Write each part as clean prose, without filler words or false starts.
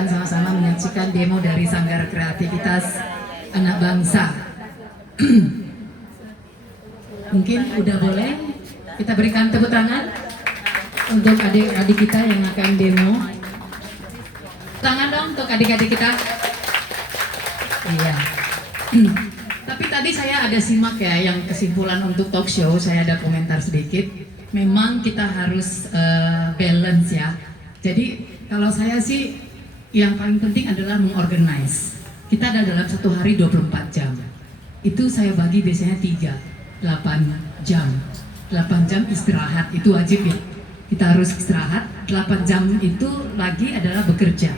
akan sama-sama menyaksikan demo dari Sanggar Kreativitas Anak Bangsa. Mungkin udah boleh kita berikan tepuk tangan untuk adik-adik kita yang akan demo. Tangan dong untuk adik-adik kita. Iya. Tapi tadi saya ada simak ya, yang kesimpulan untuk talk show, saya ada komentar sedikit. Memang kita harus balance ya. Jadi kalau saya sih yang paling penting adalah mengorganize. Kita ada dalam satu hari 24 jam. Itu saya bagi biasanya 8 jam. 8 jam istirahat, itu wajib ya. Kita harus istirahat, 8 jam itu lagi adalah bekerja.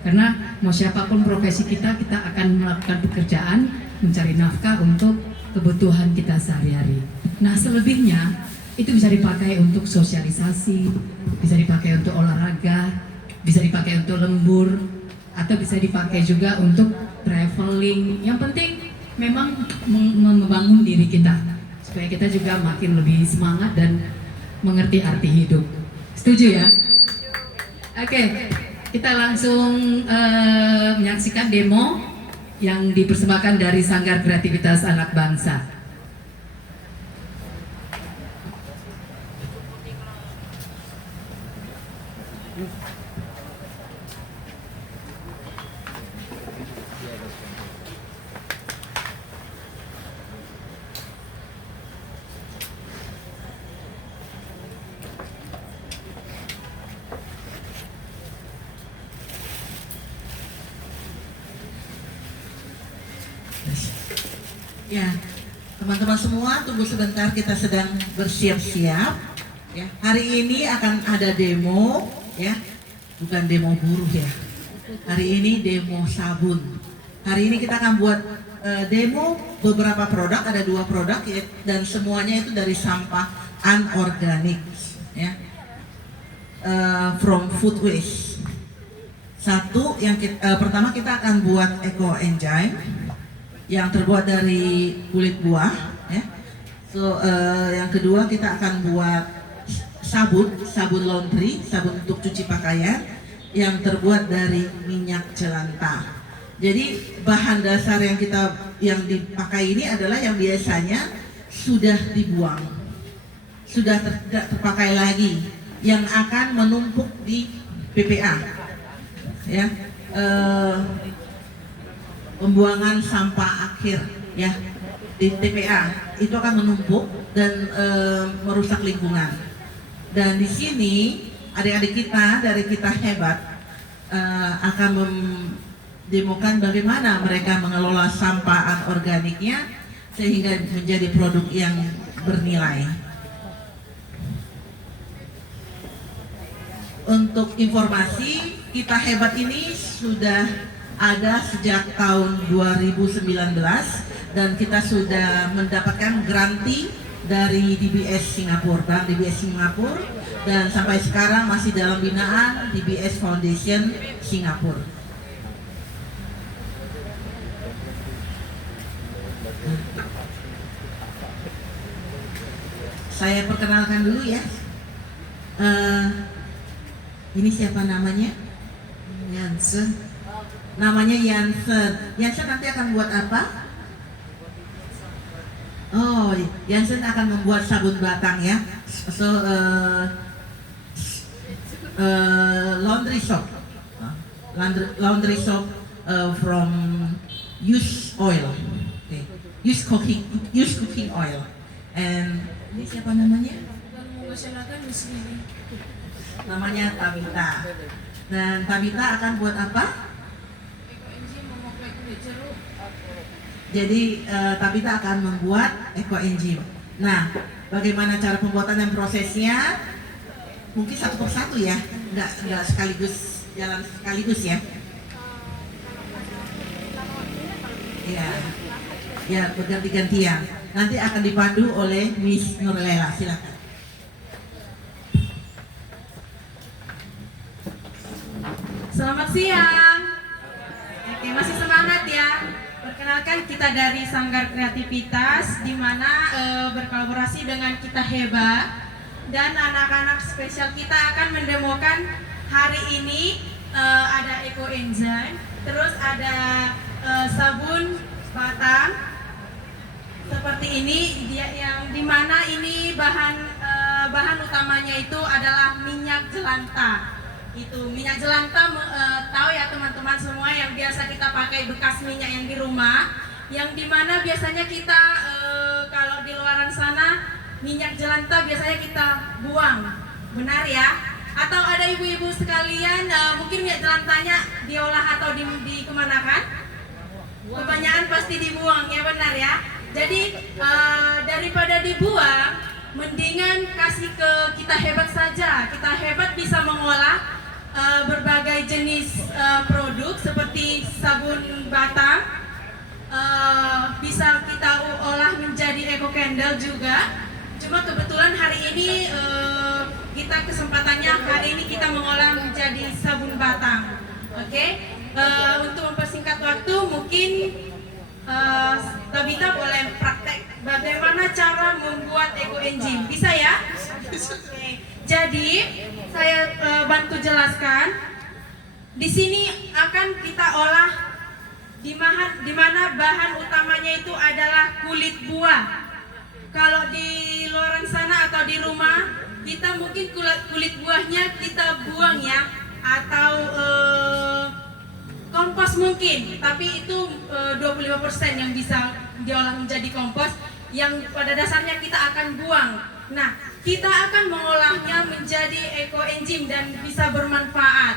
Karena mau siapapun profesi kita akan melakukan pekerjaan, mencari nafkah untuk kebutuhan kita sehari-hari. Nah selebihnya itu bisa dipakai untuk sosialisasi, bisa dipakai untuk olahraga, bisa dipakai untuk lembur, atau bisa dipakai juga untuk traveling. Yang penting memang membangun diri kita, supaya kita juga makin lebih semangat dan mengerti arti hidup. Setuju ya? Oke, kita langsung menyaksikan demo yang dipersembahkan dari Sanggar Kreativitas Anak Bangsa. Ya, teman-teman semua, tunggu sebentar, kita sedang bersiap-siap. Ya, hari ini akan ada demo, ya, bukan demo buruh ya. Hari ini demo sabun. Hari ini kita akan buat demo beberapa produk, ada 2 produk ya, dan semuanya itu dari sampah anorganik, ya, from food waste. Satu, yang pertama kita akan buat eco enzyme yang terbuat dari kulit buah, ya. So yang kedua kita akan buat sabun laundry, sabun untuk cuci pakaian yang terbuat dari minyak jelantah. Jadi bahan dasar yang dipakai ini adalah yang biasanya sudah dibuang, sudah tidak terpakai lagi, yang akan menumpuk di PPA, ya. Pembuangan sampah akhir ya di TPA itu akan menumpuk dan merusak lingkungan. Dan di sini adik-adik kita dari Kita Hebat akan mendemokan bagaimana mereka mengelola sampah anorganiknya sehingga menjadi produk yang bernilai. Untuk informasi, Kita Hebat ini sudah ada sejak tahun 2019 dan kita sudah mendapatkan granti dari DBS Singapura, Bank DBS Singapura, dan sampai sekarang masih dalam binaan DBS Foundation Singapura. Saya perkenalkan dulu ya. Ini siapa namanya? Jansen. Namanya Jansen. Jansen nanti akan buat apa? Oh, Jansen akan membuat sabun batang ya. So laundry soap, laundry soap from used oil, okay. used cooking oil. And ini siapa namanya? Namanya Tabita. Dan Tabita akan buat apa? Jadi Tabita akan membuat eco enzyme. Nah, bagaimana cara pembuatan dan prosesnya? Mungkin satu persatu ya, nggak sekaligus jalan sekaligus ya. Ya berganti-gantian. Nanti akan dipandu oleh Miss Nurlela. Silakan. Selamat siang. Oke, masih semangat ya. Perkenalkan, kita dari Sanggar Kreativitas, di mana berkolaborasi dengan Kita Hebat, dan anak-anak spesial kita akan mendemokan hari ini ada Eco Enzyme, terus ada sabun batang seperti ini, yang dimana ini bahan utamanya itu adalah minyak jelantah. Itu minyak jelantah, tahu ya teman-teman semua, yang biasa kita pakai bekas minyak yang di rumah, yang dimana biasanya kita kalau di luaran sana minyak jelantah biasanya kita buang, benar ya? Atau ada ibu-ibu sekalian mungkin minyak jelantahnya diolah atau dikemanakan? Kebanyakan pasti dibuang, ya benar ya? Jadi daripada dibuang, mendingan kasih ke Kita Hebat saja. Kita Hebat bisa mengolah berbagai jenis produk seperti sabun batang, bisa kita olah menjadi eco candle juga. Cuma kebetulan hari ini hari ini kita mengolah menjadi sabun batang. Oke? Untuk mempersingkat waktu, mungkin Tabita boleh praktek bagaimana cara membuat eco enzyme. Bisa ya? Oke. Jadi saya bantu jelaskan. Di sini akan kita olah di mana bahan utamanya itu adalah kulit buah. Kalau di luar sana atau di rumah, kita mungkin kulit buahnya kita buang ya, atau kompos mungkin, tapi itu 25% yang bisa diolah menjadi kompos, yang pada dasarnya kita akan buang. Nah, kita akan mengolahnya menjadi eco enzyme dan bisa bermanfaat.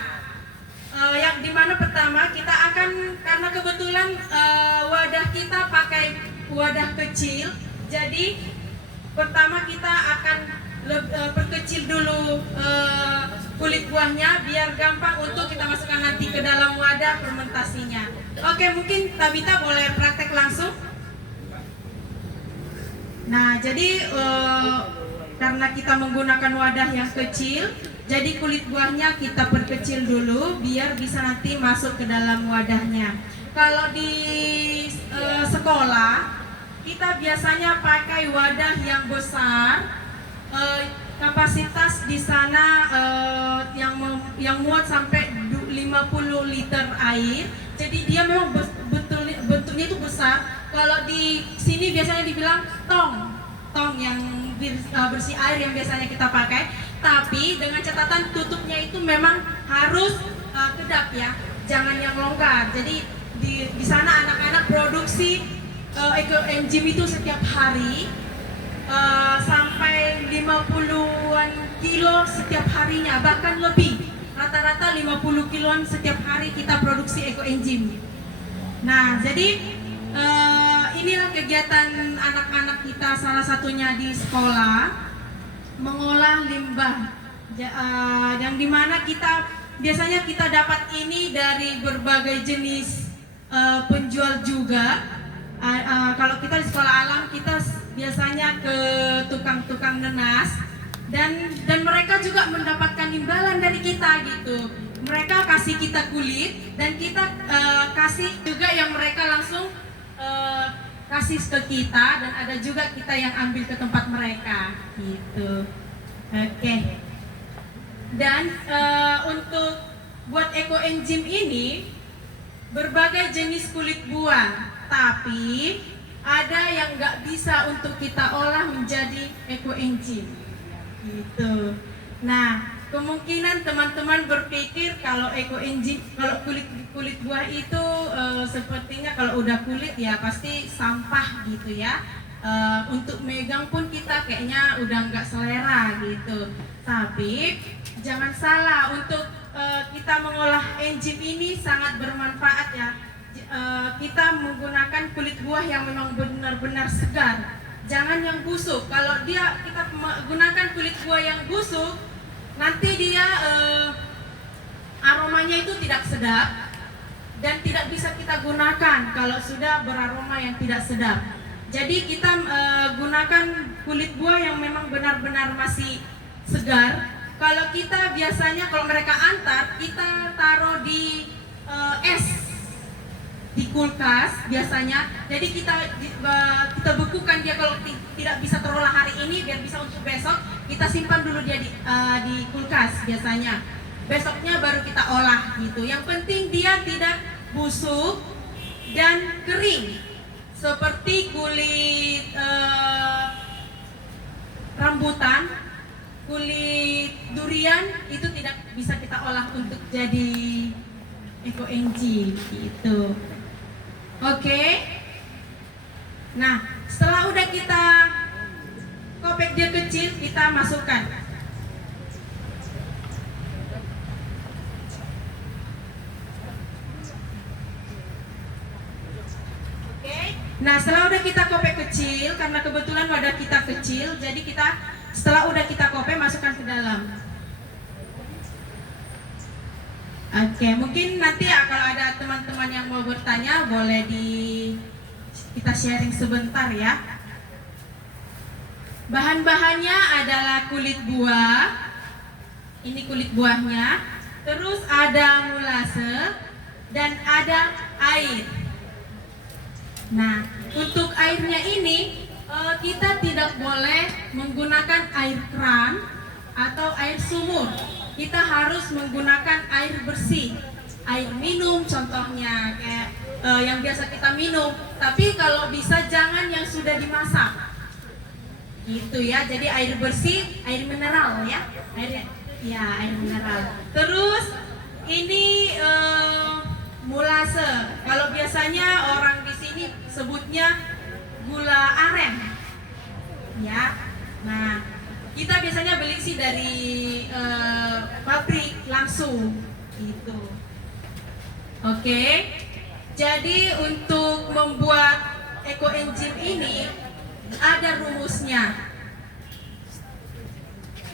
Yang dimana pertama kita akan, karena kebetulan wadah kita pakai wadah kecil, jadi pertama kita akan perkecil dulu kulit buahnya biar gampang untuk kita masukkan nanti ke dalam wadah fermentasinya. Oke, mungkin Tabita boleh praktek langsung. Nah, jadi karena kita menggunakan wadah yang kecil, jadi kulit buahnya kita perkecil dulu biar bisa nanti masuk ke dalam wadahnya. Kalau di sekolah, kita biasanya pakai wadah yang besar, kapasitas di sana yang muat sampai 50 liter air. Jadi dia memang bentuknya itu besar. Kalau di sini biasanya dibilang tong yang bersih air yang biasanya kita pakai. Tapi dengan catatan tutupnya itu memang harus kedap ya, jangan yang longgar. Jadi di sana anak-anak produksi eco enzyme itu setiap hari sampai 50-an kilo setiap harinya, bahkan lebih. Rata-rata 50 kiloan setiap hari kita produksi eco enzyme. Nah, jadi inilah kegiatan anak-anak kita, salah satunya di sekolah, mengolah limbah, yang dimana kita biasanya kita dapat ini dari berbagai jenis penjual juga. Kalau kita di sekolah alam, kita biasanya ke tukang-tukang nenas, dan mereka juga mendapatkan imbalan dari kita gitu. Mereka kasih kita kulit dan kita kasih juga yang mereka langsung kasih ke kita, dan ada juga kita yang ambil ke tempat mereka gitu. Oke. Dan untuk buat eco enzyme ini berbagai jenis kulit buah, tapi ada yang nggak bisa untuk kita olah menjadi eco enzyme gitu. Nah, kemungkinan teman-teman berpikir kalau eco enzyme, kalau kulit buah itu sepertinya kalau udah kulit ya pasti sampah gitu ya. Untuk megang pun kita kayaknya udah nggak selera gitu. Tapi jangan salah, untuk kita mengolah enzyme ini sangat bermanfaat ya. Kita menggunakan kulit buah yang memang benar-benar segar, jangan yang busuk. Kalau kita menggunakan kulit buah yang busuk, nanti dia aromanya itu tidak sedap dan tidak bisa kita gunakan kalau sudah beraroma yang tidak sedap. Jadi kita gunakan kulit buah yang memang benar-benar masih segar. Kalau kita biasanya, kalau mereka antar, kita taruh di es di kulkas biasanya. Jadi kita bekukan dia, kalau tidak bisa terolah hari ini biar bisa untuk besok, kita simpan dulu dia di kulkas biasanya. Besoknya baru kita olah gitu. Yang penting dia tidak busuk dan kering seperti kulit rambutan, kulit durian itu tidak bisa kita olah untuk jadi eco engine gitu. Oke. Nah, setelah udah kita kopek dia kecil, kita masukkan. Oke. Nah, setelah udah kita kopek kecil, karena kebetulan wadah kita kecil, jadi kita setelah udah kita kopek masukkan ke dalam. Oke, mungkin nanti ya kalau ada teman-teman yang mau bertanya boleh kita sharing sebentar ya. Bahan-bahannya adalah kulit buah. Ini kulit buahnya. Terus ada mulase dan ada air. Nah, untuk airnya ini kita tidak boleh menggunakan air keran atau air sumur. Kita harus menggunakan air bersih, air minum contohnya kayak yang biasa kita minum. Tapi kalau bisa jangan yang sudah dimasak, gitu ya. Jadi air bersih, air mineral ya, air mineral. Terus ini mulase. Kalau biasanya orang di sini sebutnya gula aren, ya. Nah, kita biasanya beli sih dari pabrik langsung gitu. Oke. Jadi untuk membuat eco engine ini ada rumusnya.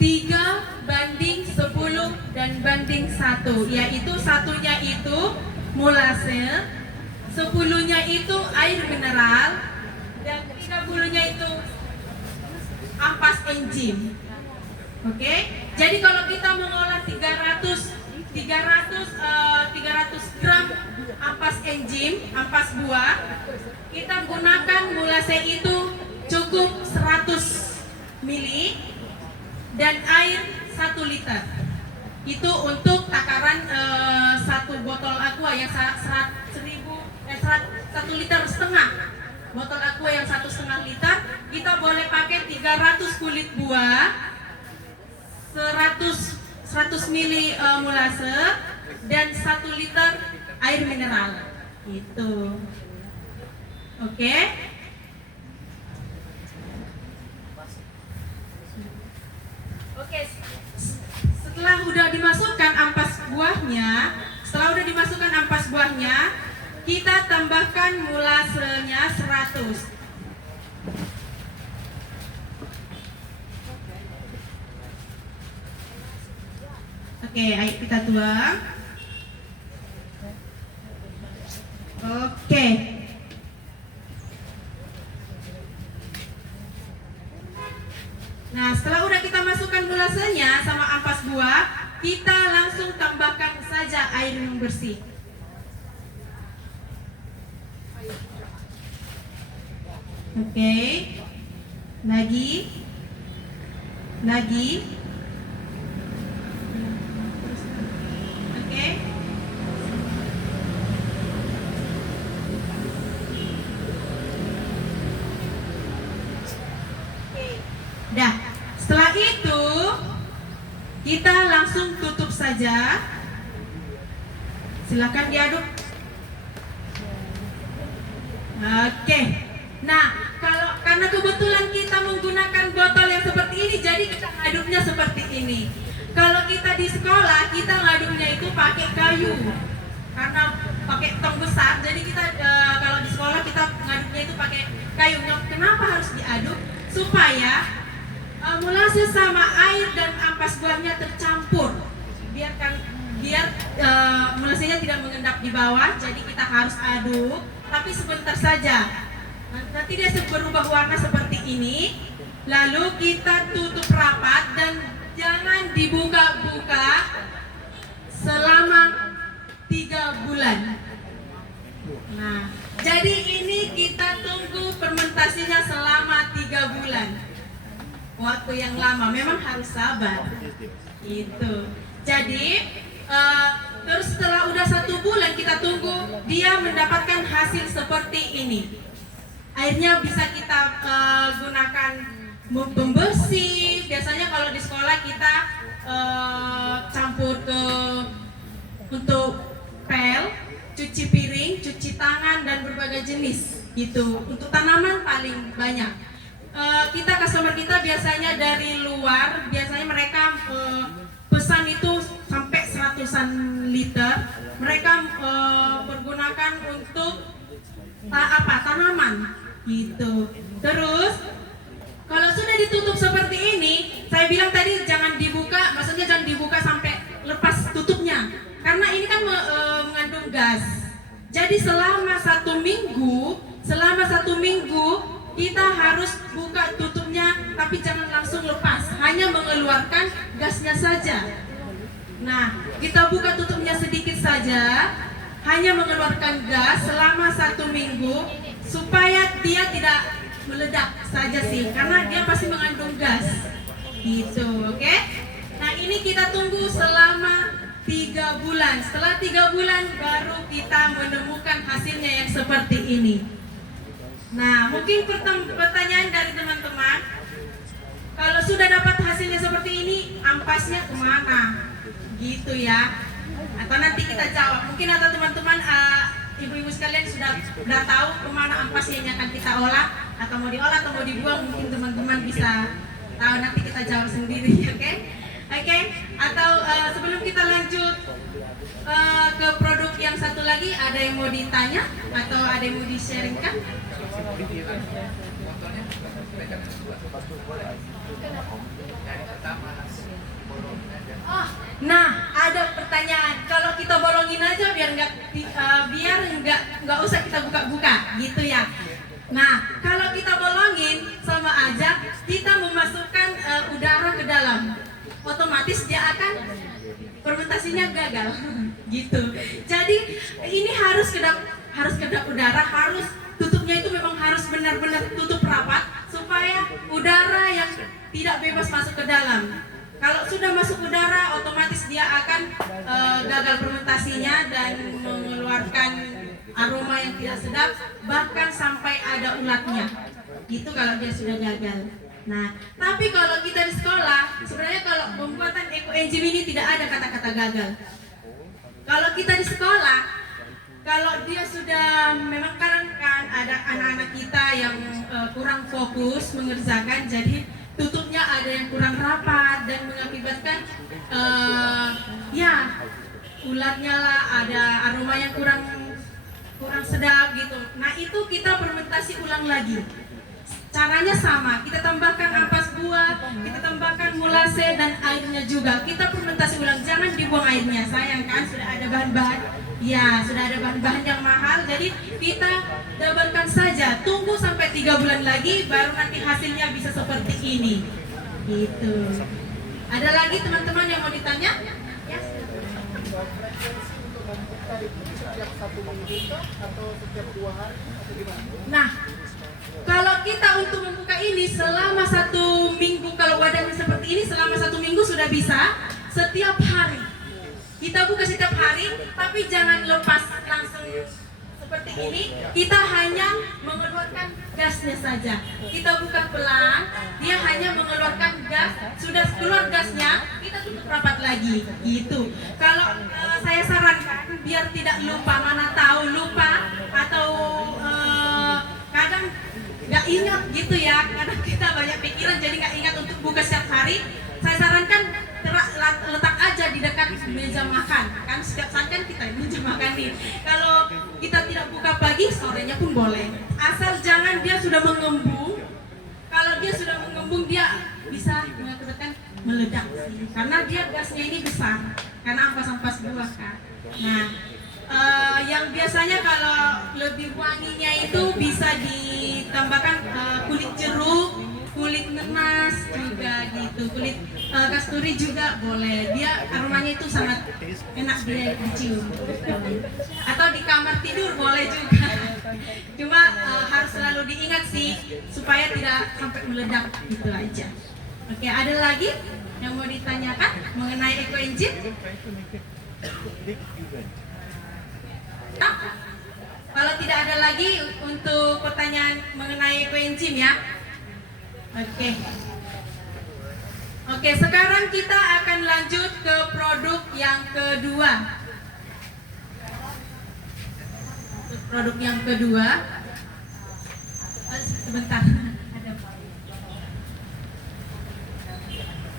3:10 dan banding 1, yaitu satunya itu mulase, 10-nya itu air mineral, dan 30-nya itu ampas enzim. Oke, jadi kalau kita mengolah 300 gram ampas enzim, ampas buah, kita gunakan mulase itu cukup 100 mili dan air 1 liter. Itu untuk takaran 1 botol aqua yang 1 liter setengah. Botol aqua yang 1,5 liter, kita boleh pakai 300 kulit buah, 100 mili mulase dan 1 liter air mineral. Gitu. Oke. Oke. Setelah udah dimasukkan ampas buahnya, kita tambahkan mulasenya 100. Oke, ayo kita tuang. Oke. Nah, setelah udah kita masukkan mulasenya sama ampas buah, kita langsung tambahkan saja air yang bersih. Oke. Lagi. Oke. Dah, setelah itu kita langsung tutup saja. Silakan diaduk. Oke. Nah, karena kebetulan kita menggunakan botol yang seperti ini, jadi kita ngaduknya seperti ini. Kalau kita di sekolah, kita ngaduknya itu pakai kayu, karena pakai tong besar. Jadi kita kalau di sekolah kita ngaduknya itu pakai kayu. Kenapa harus diaduk? Supaya mulase sama air dan ampas buahnya tercampur. Biar mulasenya tidak mengendap di bawah. Jadi kita harus aduk, tapi sebentar saja. Nanti dia berubah warna seperti ini. Lalu kita tutup rapat dan jangan dibuka-buka selama 3 bulan. Nah, jadi ini kita tunggu fermentasinya selama 3 bulan. Waktu yang lama, memang harus sabar. Itu. Jadi terus setelah udah 1 bulan kita mendapatkan hasil seperti ini. Airnya bisa kita gunakan pembersih. Biasanya kalau di sekolah kita campur ke untuk pel, cuci piring, cuci tangan dan berbagai jenis gitu. Untuk tanaman paling banyak. Kita customer kita biasanya dari luar, biasanya mereka pesan itu sampai 100-an liter. Mereka pergunakan untuk tanaman gitu. Terus kalau sudah ditutup seperti ini, saya bilang tadi jangan dibuka, maksudnya jangan dibuka sampai lepas tutupnya, karena ini kan mengandung gas. Jadi selama satu minggu kita harus buka tutupnya, tapi jangan langsung lepas, hanya mengeluarkan gasnya saja. Nah, kita buka tutupnya sedikit saja, hanya mengeluarkan gas selama 1 minggu, supaya dia tidak meledak saja sih, karena dia pasti mengandung gas gitu, oke? Nah, ini kita tunggu selama 3 bulan. Setelah 3 bulan baru kita menemukan hasilnya yang seperti ini. Nah, mungkin pertanyaan dari teman-teman, kalau sudah dapat hasilnya seperti ini, ampasnya kemana? Gitu ya. Atau nanti kita jawab. Mungkin atau teman-teman ibu-ibu sekalian sudah tahu kemana ampasnya yang akan kita olah, atau mau diolah atau mau dibuang. Mungkin teman-teman bisa tahu, nanti kita jawab sendiri, oke? Oke? Atau sebelum kita lanjut ke produk yang satu lagi, ada yang mau ditanya atau ada yang mau di-sharingkan? Oh, nah, ada pertanyaan. Kalau kita bolongin aja biar nggak usah kita buka-buka, gitu ya. Nah, kalau kita bolongin sama aja kita memasukkan udara ke dalam, otomatis dia akan fermentasinya gagal, gitu. Jadi ini harus kedap udara, harus tutupnya itu memang harus benar-benar tutup rapat supaya udara yang tidak bebas masuk ke dalam. Kalau sudah masuk udara, otomatis dia akan gagal fermentasinya dan mengeluarkan aroma yang tidak sedap, bahkan sampai ada ulatnya. Itu kalau dia sudah gagal. Nah, tapi kalau kita di sekolah, sebenarnya kalau pembuatan ekoenzim ini tidak ada kata-kata gagal. Kalau kita di sekolah, kalau dia sudah memang kan ada anak-anak kita yang kurang fokus mengerjakan, jadi tutupnya ada yang kurang rapat dan mengakibatkan ulatnya lah, ada aroma yang kurang sedap gitu. Nah, itu kita fermentasi ulang lagi. Caranya sama, kita tambahkan ampas buah, kita tambahkan mulase dan airnya juga. Kita fermentasi ulang, jangan dibuang airnya. Sayang kan, sudah ada bahan-bahan. Ya, sudah ada bahan-bahan yang mahal. Jadi kita doublekan saja. Tunggu sampai 3 bulan lagi, baru nanti hasilnya bisa seperti ini. Gitu. Ada lagi teman-teman yang mau ditanya? Ya. Nah, kalau kita untuk membuka ini selama 1 minggu, kalau wadahnya seperti ini selama 1 minggu sudah bisa. Setiap hari kita buka, setiap hari, tapi jangan lepas langsung seperti ini. Kita hanya mengeluarkan gasnya saja. Kita buka pelan, dia hanya mengeluarkan gas. Sudah keluar gasnya, kita tutup rapat lagi. Gitu. Kalau saya sarankan biar tidak lupa, mana tahu lupa atau kadang nggak ingat gitu ya, karena kita banyak pikiran jadi nggak ingat untuk buka setiap hari. Saya sarankan letak aja di dekat meja makan, kan setiap saat kan kita meja makan nih. Kalau kita tidak buka pagi, sorenya pun boleh, asal jangan dia sudah mengembung. Kalau dia sudah mengembung, dia bisa mengakibatkan meledak sih, karena dia gasnya ini besar, karena ampas-ampas buah kan. Nah, yang biasanya kalau lebih wanginya itu bisa ditambahkan kulit jeruk, kulit nanas juga gitu, kulit kasturi juga boleh. Dia aromanya itu sangat enak dia dicium. Atau di kamar tidur boleh juga. Cuma harus selalu diingat sih supaya tidak sampai meledak, gitu aja. Oke, ada lagi yang mau ditanyakan mengenai ekoenzim? lagi untuk pertanyaan mengenai coenzim ya. Oke. Oke, sekarang kita akan lanjut ke produk yang kedua. Untuk produk yang kedua, sebentar.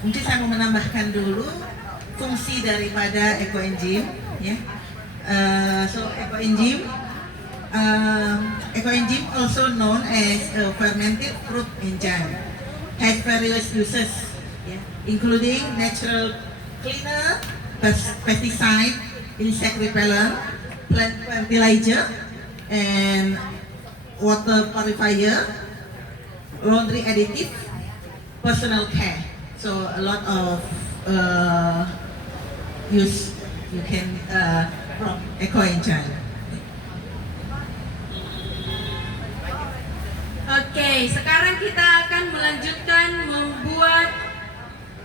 Mungkin saya mau menambahkan dulu fungsi daripada ekoenzim, ya. Ekoenzim also known as a fermented fruit enzyme has various uses, yeah, including natural cleaner, pesticide, insect repellent, plant fertilizer, and water purifier, laundry additive, personal care. So a lot of use you can from ekoenzim. Oke, sekarang kita akan melanjutkan membuat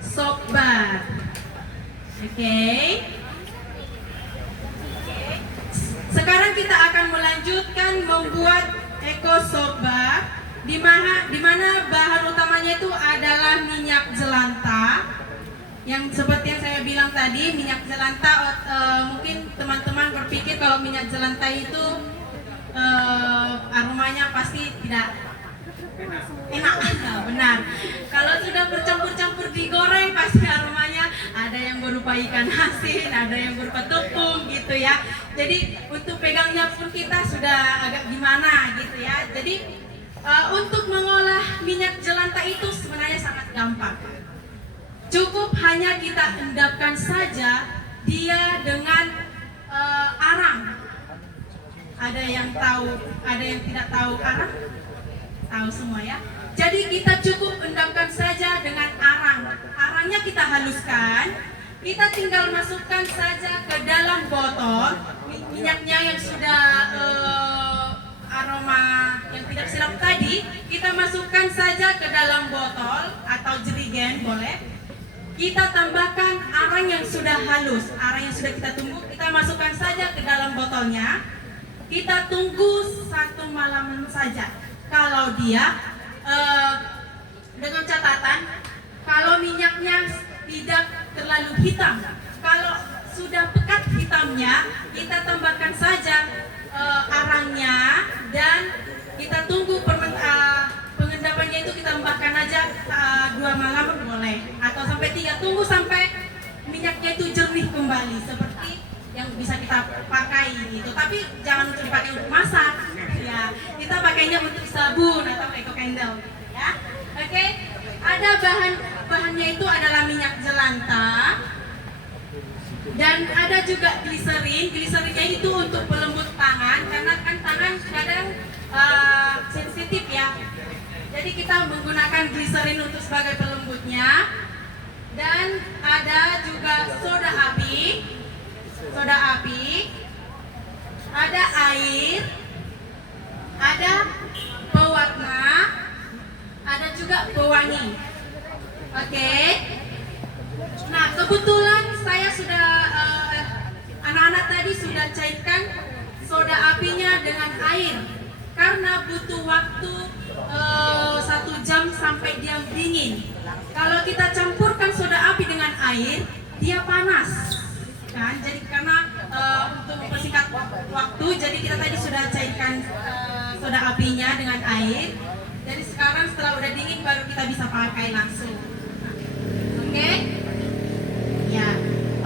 sop bar. Oke. Sekarang kita akan melanjutkan membuat Eko sop bar, di mana bahan utamanya itu adalah minyak jelantah. Yang seperti yang saya bilang tadi, minyak jelantah, mungkin teman-teman berpikir kalau minyak jelantah itu aromanya pasti tidak enak. Nah, benar. Kalau sudah bercampur-campur digoreng pasti aromanya ada yang berupa ikan asin, ada yang berupa tepung gitu ya. Jadi untuk pegangnya pun kita sudah agak gimana gitu ya. Jadi untuk mengolah minyak jelantah itu sebenarnya sangat gampang. Cukup hanya kita endapkan saja dia dengan arang. Ada yang tahu, ada yang tidak tahu arang? Tahu semua ya. Jadi kita cukup endapkan saja dengan arang. Arangnya kita haluskan. Kita tinggal masukkan saja ke dalam botol minyaknya yang sudah aroma yang tidak sedap tadi. Kita masukkan saja ke dalam botol atau jerigen boleh. Kita tambahkan arang yang sudah halus, arang yang sudah kita tumbuk. Kita masukkan saja ke dalam botolnya. Kita tunggu 1 malam saja. Kalau dia dengan catatan kalau minyaknya tidak terlalu hitam, kalau sudah pekat hitamnya kita tambahkan saja arangnya dan kita tunggu pengendapannya itu kita tambahkan aja 2 malam boleh atau sampai 3, tunggu sampai minyaknya itu jernih kembali seperti yang bisa kita pakai gitu. Tapi jangan untuk dipakai untuk masak ya, kita pakainya untuk sabun atau eco candle gitu ya. Oke, ada bahannya itu adalah minyak jelantah dan ada juga gliserin. Gliserinnya itu untuk pelembut tangan karena kan tangan kadang sensitif ya. Jadi kita menggunakan gliserin untuk sebagai pelembutnya. Dan ada juga soda api, ada air, ada pewarna, ada juga pewangi. Oke. Nah, kebetulan saya sudah anak-anak tadi sudah cairkan soda apinya dengan air karena butuh waktu 1 jam sampai dia dingin. Kalau kita campurkan soda api dengan air, dia panas. Kan? Jadi karena untuk mempersingkat waktu, jadi kita tadi sudah cairkan soda apinya dengan air. Jadi sekarang setelah udah dingin baru kita bisa pakai langsung. Oke? Ya.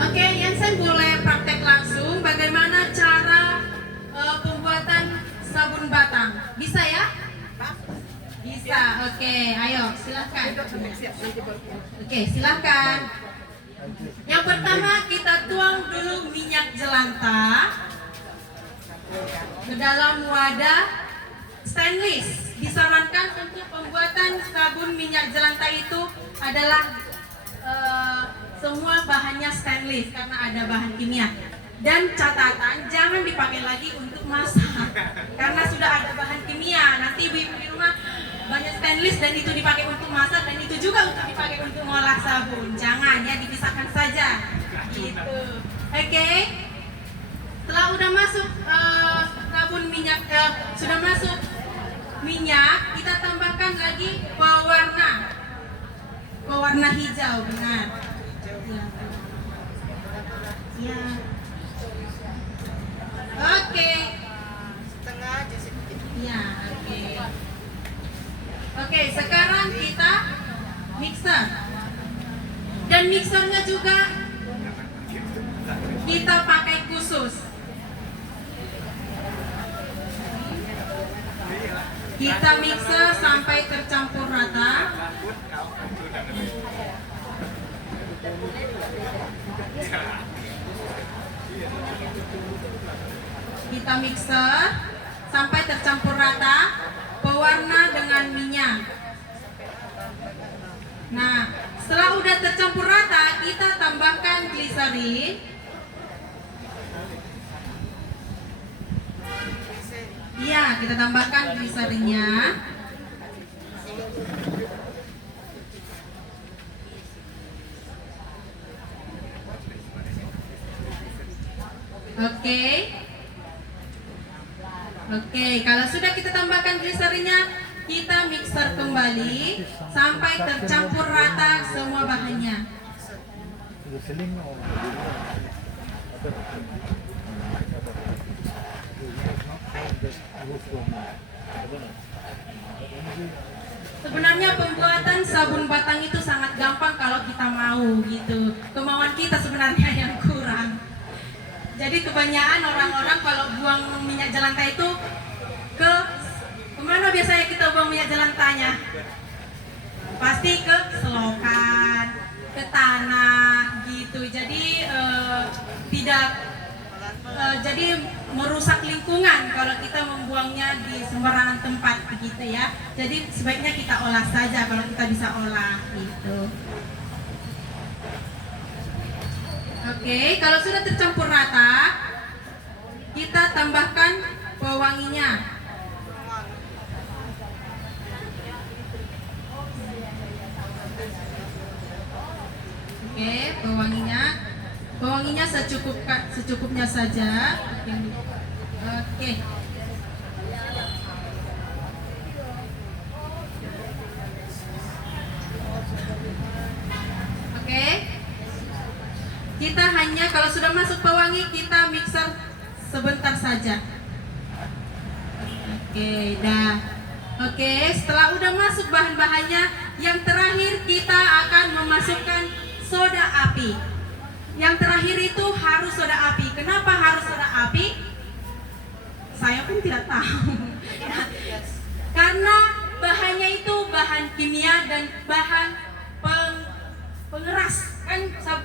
Oke, Yansen boleh praktek langsung bagaimana cara pembuatan sabun batang. Bisa ya? Bisa. Oke, ayo silahkan. Oke, silahkan. Yang pertama kita tuang dulu minyak jelantah ke dalam wadah stainless. Disarankan untuk pembuatan sabun minyak jelantah itu adalah semua bahannya stainless karena ada bahan kimia. Dan catatan jangan dipakai lagi untuk masak karena sudah ada bahan kimia. Nanti ibu-ibu di rumah banyak stainless dan itu dipakai untuk masak dan itu juga untuk dipakai untuk mengolah sabun. Jangan ya, dipisahkan saja gitu. Oke. Setelah udah masuk sabun minyak sudah masuk minyak, kita tambahkan lagi pewarna hijau, benar. Ya. Oke. Setengah aja sedikit. Ya, oke. Oke, sekarang kita mixer. Dan mixernya juga kita pakai khusus. Kita mixer sampai tercampur rata. Kita mixer sampai tercampur rata pewarna dengan minyak. Nah, setelah udah tercampur rata, kita tambahkan gliserin. Iya, kita tambahkan gliserinnya. Oke. Oke, kalau sudah kita tambahkan gliserinnya, kita mixer kembali sampai tercampur rata semua bahannya. Sebenarnya pembuatan sabun batang itu sangat gampang kalau kita mau gitu. Kemauan kita sebenarnya yang kurang. Jadi kebanyakan orang-orang kalau buang minyak jelantah itu kemana biasanya kita buang minyak jelantahnya? Pasti ke selokan, ke tanah gitu. Jadi jadi merusak lingkungan kalau kita membuangnya di sembarangan tempat begitu ya. Jadi sebaiknya kita olah saja kalau kita bisa olah gitu. Oke, kalau sudah tercampur rata, kita tambahkan pewanginya. Oke, pewanginya secukupnya saja. Oke. Oke. Kita hanya kalau sudah masuk pewangi, kita mixer sebentar saja. Oke, dah. Oke, setelah udah masuk bahan-bahannya, yang terakhir kita akan memasukkan soda api. Yang terakhir itu harus soda api. Kenapa harus soda api? Saya pun tidak tahu. Karena bahannya itu bahan kimia dan bahan pengeras. Kan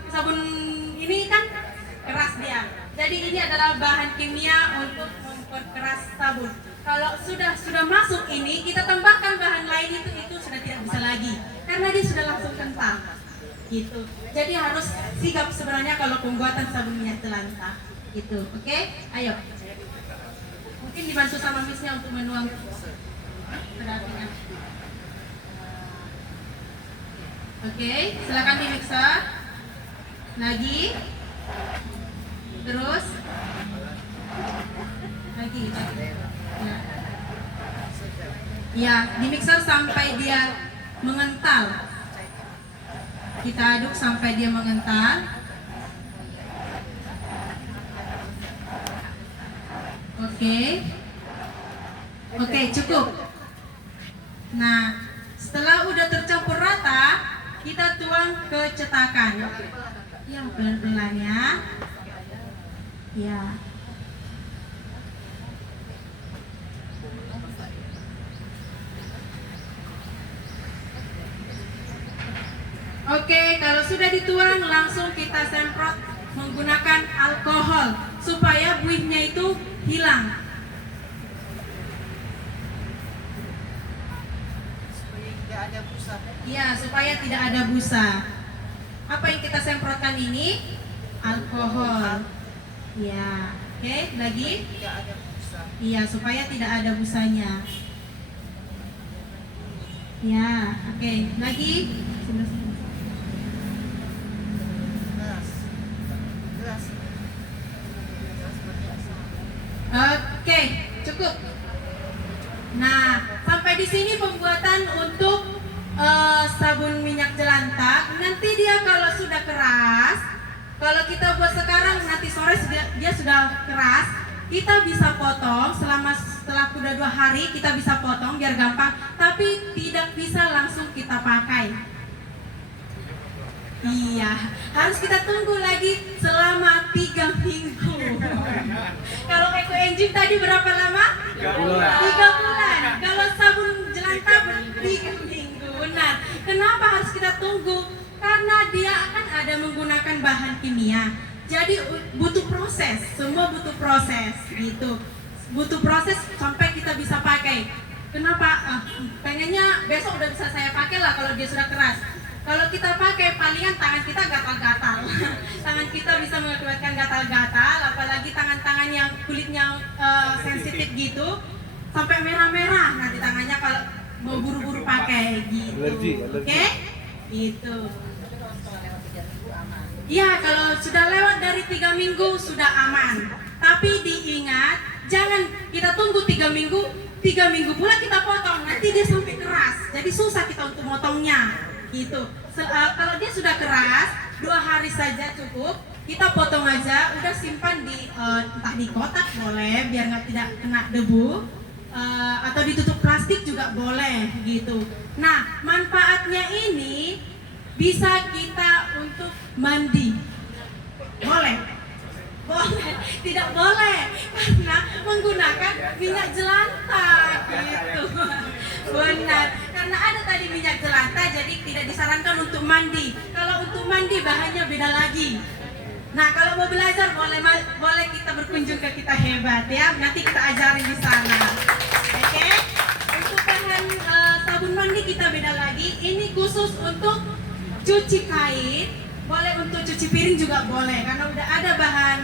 sabun ini kan keras dia. Jadi ini adalah bahan kimia untuk memperkeras sabun. Kalau sudah masuk ini, kita tambahkan bahan lain itu sudah tidak bisa lagi. Karena dia sudah langsung kental. Gitu. Jadi harus sigap sebenarnya kalau pembuatan sabun minyak jelantah. Gitu. Oke? Ayo. Mungkin dibantu sama misnya untuk menuang terapinya. Oke, silakan di mixer. Lagi. Terus. Lagi. Ya. Ya, di mixer sampai dia mengental. Kita aduk sampai dia mengental. Oke, cukup. Nah, setelah udah tercampur rata, kita tuang ke cetakan. Ya, pelan-pelan ya. Ya. Oke, kalau sudah dituang langsung kita semprot menggunakan alkohol supaya buihnya itu hilang. Ya, supaya tidak ada busa. Apa yang kita semprotkan ini? Alkohol. Ya, oke, lagi. Iya, supaya tidak ada busanya. Ya, oke, lagi. Oke, cukup. cukup. Nah, sampai di sini pembuatan untuk sabun minyak jelantah. Nanti dia kalau sudah keras, kalau kita buat sekarang nanti sore dia sudah keras, kita bisa potong setelah udah 2 hari kita bisa potong biar gampang, tapi tidak bisa langsung kita pakai. Iya, harus kita tunggu lagi selama 3 minggu. Kalau eco engine tadi berapa lama? 3 bulan. Kalau sabun jelantah 3 minggu. Nah, kenapa harus kita tunggu? Karena dia akan ada menggunakan bahan kimia. Jadi butuh proses, semua butuh proses gitu. Butuh proses sampai kita bisa pakai. Kenapa? Pengennya besok udah bisa saya pakai lah kalau dia sudah keras. Kalau kita pakai palingan tangan kita gatal-gatal. Tangan kita bisa mengakibatkan gatal-gatal, apalagi tangan-tangan yang kulitnya sensitif gitu, sampai merah-merah nanti tangannya kalau mau buru-buru pakai gitu. Oke? Gitu. Iya, kalau sudah lewat dari 3 minggu sudah aman. Tapi diingat, jangan kita tunggu 3 minggu, 3 minggu pula kita potong, nanti dia sampai keras. Jadi susah kita untuk motongnya, gitu. Kalau dia sudah keras, 2 hari saja cukup. Kita potong aja, udah simpan di entah di kotak boleh, biar tidak kena debu, atau ditutup plastik juga boleh, gitu. Nah, manfaatnya ini bisa kita untuk mandi. Boleh? Boleh. Tidak boleh karena menggunakan minyak jelantah gitu. Benar. Karena ada tadi minyak jelantah jadi tidak disarankan untuk mandi. Kalau untuk mandi bahannya beda lagi. Nah, kalau mau belajar boleh kita berkunjung ke Kita Hebat ya. Nanti kita ajarin di sana. Oke? Untuk bahan sabun mandi kita beda lagi. Ini khusus untuk cuci kain, boleh untuk cuci piring juga boleh karena udah ada bahan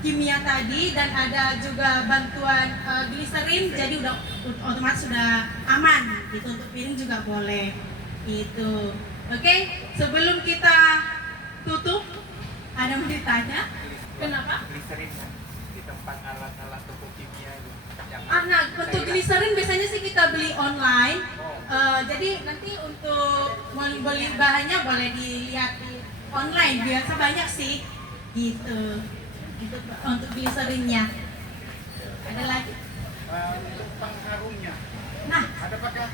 kimia tadi dan ada juga bantuan gliserin, jadi udah otomatis sudah aman gitu. Untuk piring juga boleh itu. Oke, sebelum kita tutup ada mau ditanya kenapa? Gliserin di tempat alat-alat toko kimia yang Nah, untuk gliserin biasanya sih kita beli online. Jadi nanti untuk beli bahannya boleh dilihat di online, biasa banyak sih gitu. Untuk gliserinnya. Ada lagi? untuk pengharumnya. Nah, Apakah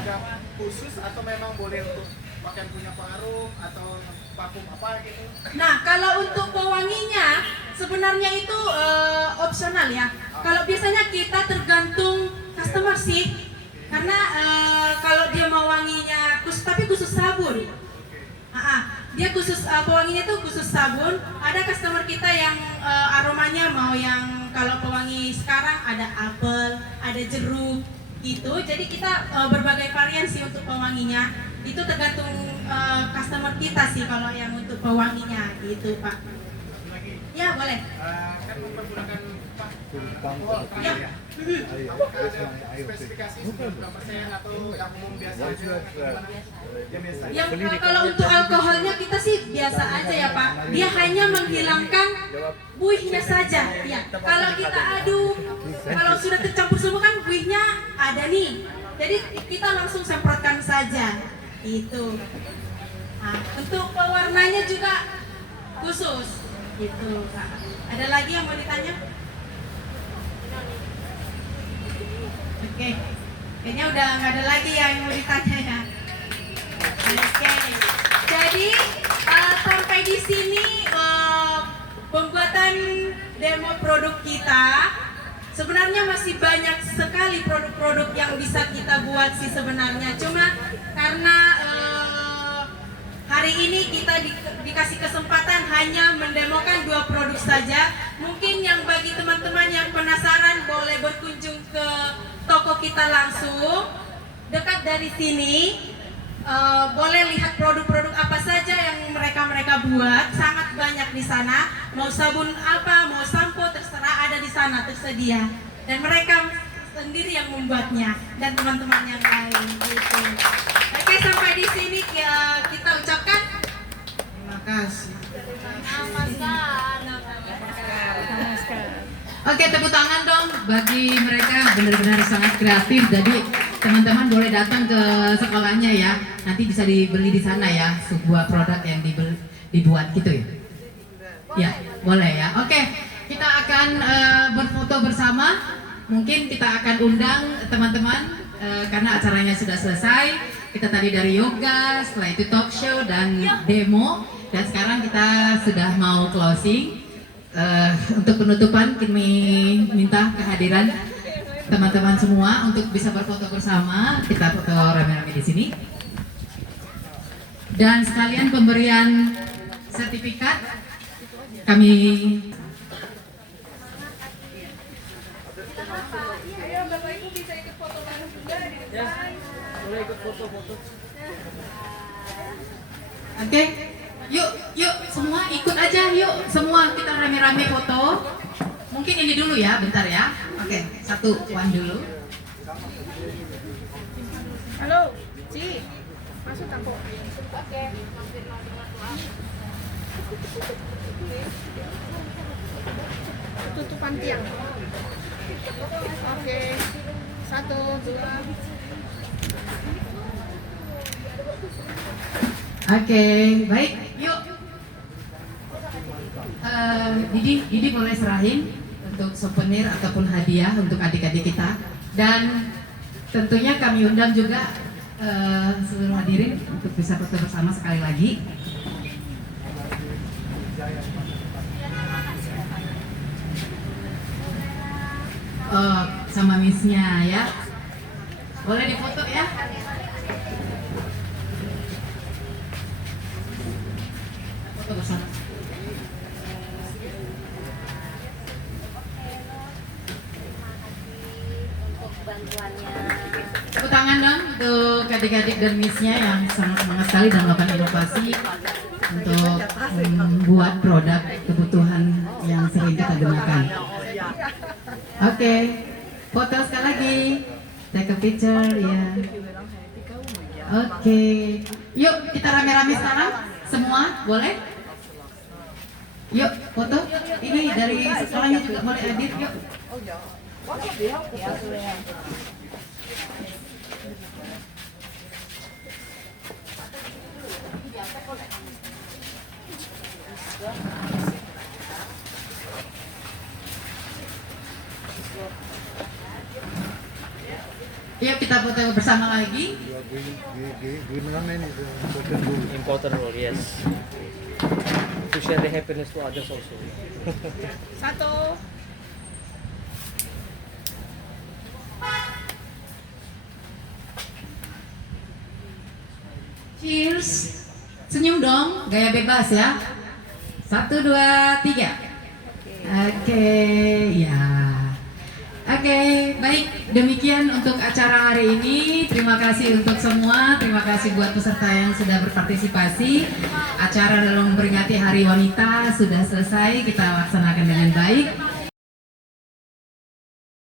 ada khusus atau memang boleh untuk pakai punya pengharum atau parfum apa gitu? nah kalau untuk pewanginya sebenarnya itu opsional ya. Kalau biasanya kita tergantung customer sih. Karena kalau dia mau wanginya khusus sabun. Dia khusus pewanginya itu khusus sabun. Ada customer kita yang aromanya mau yang kalau pewangi sekarang ada apel, ada jeruk gitu. Jadi kita berbagai varian sih untuk pewanginya. Itu tergantung customer kita sih kalau yang untuk pewanginya gitu, Pak. Ya, boleh. Kan menggunakan alkohol Ya. ya. Apakah ada spesifikasi berapa persen atau yang umum biasa aja? Yang biasa. Yang kalau untuk alkoholnya kita sih biasa aja ya Pak. Dia hanya menghilangkan buihnya saja. Ya. Kalau kita aduk, kalau sudah tercampur semua kan buihnya ada nih. Jadi kita langsung semprotkan saja. Itu. Nah, untuk pewarnanya juga khusus. Gitu Pak. Ada lagi yang mau ditanya? Oke. Kayaknya udah nggak ada lagi yang mau ditanya ya. Oke, jadi sampai di sini pembuatan demo produk kita. Sebenarnya masih banyak sekali produk-produk yang bisa kita buat sih sebenarnya. Cuma karena hari ini kita dikasih kesempatan hanya mendemokan 2 produk saja. Mungkin yang bagi teman-teman yang penasaran boleh berkunjung ke toko kita langsung dekat dari sini. Boleh lihat produk-produk apa saja yang mereka buat, sangat banyak di sana. Mau sabun apa, mau sampo terserah ada di sana tersedia. Dan mereka sendiri yang membuatnya dan teman-teman yang lain gitu. Oke, sampai di sini kita ucapkan Terima kasih. namaskar. Oke, tepuk tangan dong bagi mereka, benar-benar sangat kreatif. Jadi teman-teman boleh datang ke sekolahnya ya. Nanti bisa dibeli di sana ya, sebuah produk yang dibuat gitu ya. Ya, boleh ya. Oke, kita akan berfoto bersama. Mungkin kita akan undang teman-teman karena acaranya sudah selesai. Kita tadi dari yoga, setelah itu talk show dan demo. Dan sekarang kita sudah mau closing. Untuk penutupan kami minta kehadiran teman-teman semua untuk bisa berfoto bersama. Kita foto rame-rame di sini. Dan sekalian pemberian sertifikat kami Oke, yuk semua ikut aja, yuk semua kita rame-rame foto. Mungkin ini dulu ya, bentar ya. Oke, satu, one dulu. Halo, Ci. Masuk kampung. Oke. Tutupan tiang. Oke. 1, 2. Oke, baik, yuk. Didi boleh serahin untuk souvenir ataupun hadiah untuk adik-adik kita. Dan tentunya kami undang juga seluruh hadirin untuk bisa foto bersama sekali lagi. Oh, sama Miss-nya ya. Boleh difoto ya? Foto bersama. Tepuk tangan dong untuk adik-adik dan Miss-nya yang sangat semangat sekali dalam melakukan inovasi untuk membuat produk kebutuhan yang sering kita gunakan. Oke, foto sekali lagi. Take a picture ya. Oke, yuk kita rame-rame sekarang. Semua boleh? Yuk foto. Ini dari sekolahnya juga boleh hadir. Yuk. Yuk kita foto bersama lagi. Important role, yes. To share the happiness to others also. 1. Cheers. Senyum dong, gaya bebas ya. 1, 2, 3. Oke, ya. Oke, baik. Demikian untuk acara hari ini. Terima kasih untuk semua. Terima kasih buat peserta yang sudah berpartisipasi. Acara dalam memperingati Hari Wanita sudah selesai. Kita laksanakan dengan baik.